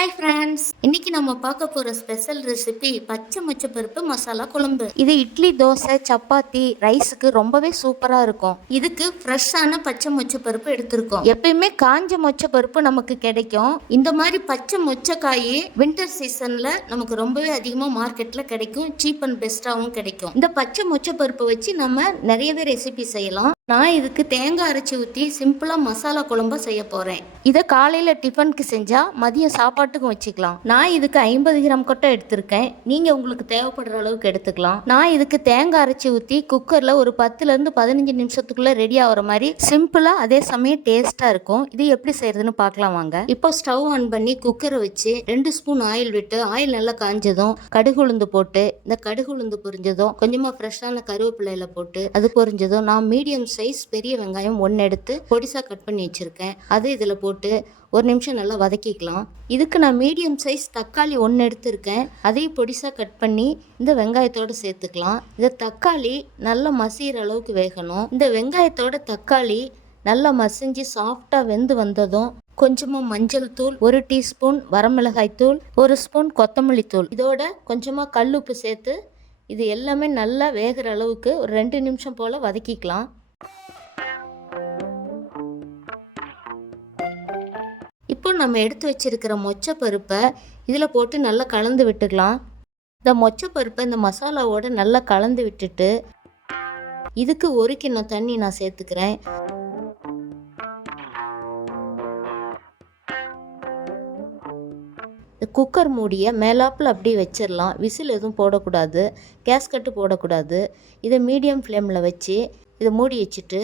Hi friends இன்னைக்கு நம்ம பார்க்க போகிற ஸ்பெஷல் ரெசிபி பச்சை மொச்சை பருப்பு மசாலா குழம்பு. இது இட்லி தோசை சப்பாத்தி ரைஸுக்கு ரொம்பவே சூப்பராக இருக்கும். இதுக்கு ஃப்ரெஷ்ஷான பச்சை மொச்சை பருப்பு எடுத்திருக்கோம். எப்பயுமே காஞ்ச மொச்சை பருப்பு நமக்கு கிடைக்கும். இந்த மாதிரி பச்சை மொச்சக்காய் வின்டர் சீசனில் நமக்கு ரொம்பவே அதிகமாக மார்க்கெட்டில் கிடைக்கும். சீப் அண்ட் பெஸ்ட்டாகவும் கிடைக்கும். இந்த பச்சை மொச்சை பருப்பு வச்சு நம்ம நிறையவே ரெசிபி செய்யலாம். நான் இதுக்கு தேங்காய் அரைச்சி ஊற்றி சிம்பிளாக மசாலா குழம்பு செய்ய போகிறேன் இதை காலையில் டிஃபனுக்கு செஞ்சால் மதியம் சாப்பாட்டுக்கும் வச்சுக்கலாம். நான் இதுக்கு ஐம்பது கிராம் கொட்டை எடுத்திருக்கேன். நீங்கள் உங்களுக்கு தேவைப்படுற அளவுக்கு எடுத்துக்கலாம். நான் இதுக்கு தேங்காய் அரைச்சி ஊற்றி குக்கரில் ஒரு பத்துலேருந்து பதினஞ்சு நிமிஷத்துக்குள்ளே ரெடி ஆகிற மாதிரி சிம்பிளாக அதே சமயம் டேஸ்ட்டாக இருக்கும். இது எப்படி செய்கிறதுன்னு பார்க்கலாம் வாங்க. இப்போ ஸ்டவ் ஆன் பண்ணி குக்கரை வச்சு ரெண்டு ஸ்பூன் ஆயில் விட்டு ஆயில் நல்லா காஞ்சதும் கடுகு உளுந்து போட்டு இந்த கடுகு உளுந்து பொரிஞ்சதும் கொஞ்சமாக ஃப்ரெஷ்ஷான கருவேப்பிலையில போட்டு அது பொரிஞ்சதும் நான் மீடியம் சைஸ் பெரிய வெங்காயம் ஒன்று எடுத்து பொடிசாக கட் பண்ணி வச்சுருக்கேன். அது இதில் போட்டு ஒரு நிமிஷம் நல்லா வதக்கிக்கலாம். இதுக்கு நான் மீடியம் சைஸ் தக்காளி ஒன்று எடுத்திருக்கேன். அதையும் பொடிசாக கட் பண்ணி இந்த வெங்காயத்தோடு சேர்த்துக்கலாம். இந்த தக்காளி நல்லா மசிகிற அளவுக்கு வேகணும். இந்த வெங்காயத்தோட தக்காளி நல்லா மசிஞ்சு சாஃப்டாக வெந்து வந்ததும் கொஞ்சமாக மஞ்சள் தூள் ஒரு டீஸ்பூன் வரமிளகாய் தூள் ஒரு ஸ்பூன் கொத்தமல்லி தூள். இதோட கொஞ்சமாக கல்லுப்பு சேர்த்து இது எல்லாமே நல்லா வேகிற அளவுக்கு ஒரு ரெண்டு நிமிஷம் போல் வதக்கிக்கலாம். நம்ம எடுத்து வச்சிருக்கிற மொச்சை பருப்பை இதில் போட்டு நல்லா கலந்து விட்டுக்கலாம். இந்த மொச்சை பருப்பை இந்த மசாலாவோட நல்லா கலந்து விட்டுட்டு இதுக்கு ஒரு கிண்ணம் தண்ணி நான் சேர்த்துக்கிறேன். இந்த குக்கர் மூடியை மேலாப்பில் அப்படியே வச்சிடலாம். விசில் எதுவும் போடக்கூடாது. கேஸ் கட்டு போடக்கூடாது. இதை மீடியம் ஃப்ளேமில் வச்சு இதை மூடி வச்சுட்டு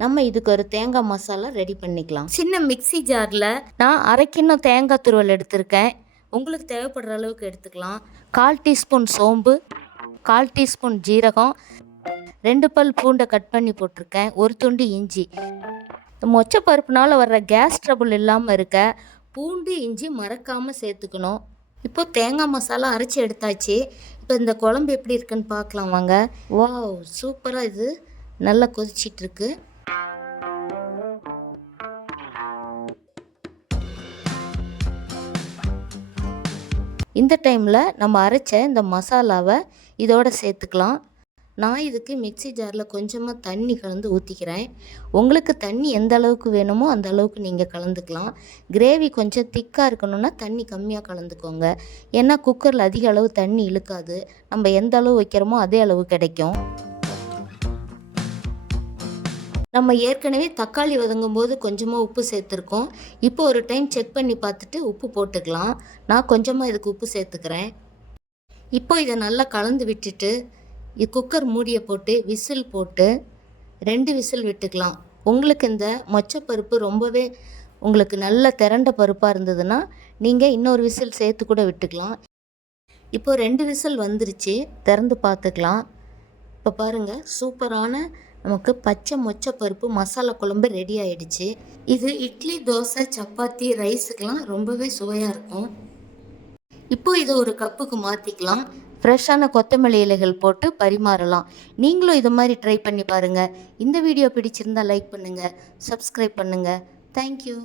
நம்ம இதுக்கு ஒரு தேங்காய் மசாலா ரெடி பண்ணிக்கலாம். சின்ன மிக்ஸி ஜாரில் நான் அரை கிண்ணம் தேங்காய் துருவல் எடுத்திருக்கேன். உங்களுக்கு தேவைப்படுற அளவுக்கு எடுத்துக்கலாம். கால் டீஸ்பூன் சோம்பு கால் டீஸ்பூன் ஜீரகம் ரெண்டு பல் பூண்டை கட் பண்ணி போட்டிருக்கேன் ஒரு துண்டு இஞ்சி. மொச்சை பருப்புனால வர்ற கேஸ் ட்ரபுள் இல்லாமல் இருக்க பூண்டு இஞ்சி மறக்காமல் சேர்த்துக்கணும். இப்போ தேங்காய் மசாலா அரைச்சி எடுத்தாச்சு. இப்போ இந்த குழம்பு எப்படி இருக்குன்னு பார்க்கலாம் வாங்க. வாவ் சூப்பராக இது. நல்லா கொதிச்சிட்டு இந்த டைமில் நம்ம அரைச்ச இந்த மசாலாவை இதோட சேர்த்துக்கலாம். நான் இதுக்கு மிக்ஸி ஜாரில் கொஞ்சமாக தண்ணி கலந்து ஊற்றிக்கிறேன் உங்களுக்கு தண்ணி எந்த அளவுக்கு வேணுமோ அந்த அளவுக்கு நீங்கள் கலந்துக்கலாம். கிரேவி கொஞ்சம் திக்காக இருக்கணும்னா தண்ணி கம்மியாக கலந்துக்கோங்க. ஏன்னா குக்கரில் அதிக அளவு தண்ணி இழுக்காது. நம்ம எந்த அளவு வைக்கிறோமோ அதே அளவு கிடைக்கும். நம்ம ஏற்கனவே தக்காளி வதங்கும் போது கொஞ்சமாக உப்பு சேர்த்துருக்கோம். இப்போ ஒரு டைம் செக் பண்ணி பார்த்துட்டு உப்பு போட்டுக்கலாம். நான் கொஞ்சமாக இதுக்கு உப்பு சேர்த்துக்கிறேன். இப்போ இதை நல்லா கலந்து விட்டுட்டு இது குக்கர் மூடியை போட்டு விசில் போட்டு ரெண்டு விசில் விட்டுக்கலாம். உங்களுக்கு இந்த மொச்சப்பருப்பு ரொம்பவே உங்களுக்கு நல்ல திரண்ட பருப்பாக இருந்ததுன்னா நீங்கள் இன்னொரு விசில் சேர்த்து கூட விட்டுக்கலாம். இப்போ ரெண்டு விசில் வந்துருச்சு. திறந்து பார்த்துக்கலாம். இப்போ பாருங்கள் சூப்பரான நமக்கு பச்சை மொச்சப்பருப்பு மசாலா குழம்பு ரெடி ஆயிடுச்சு. இது இட்லி தோசை சப்பாத்தி ரைஸுக்கெலாம் ரொம்பவே சுவையாக இருக்கும். இப்போ இதை ஒரு கப்புக்கு மாற்றிக்கலாம் ஃப்ரெஷ்ஷான கொத்தமல்லி இலைகள் போட்டு பரிமாறலாம். நீங்களும் இது மாதிரி ட்ரை பண்ணி பாருங்கள் இந்த வீடியோ பிடிச்சிருந்தா லைக் பண்ணுங்கள் சப்ஸ்கிரைப் பண்ணுங்கள் தேங்க்யூ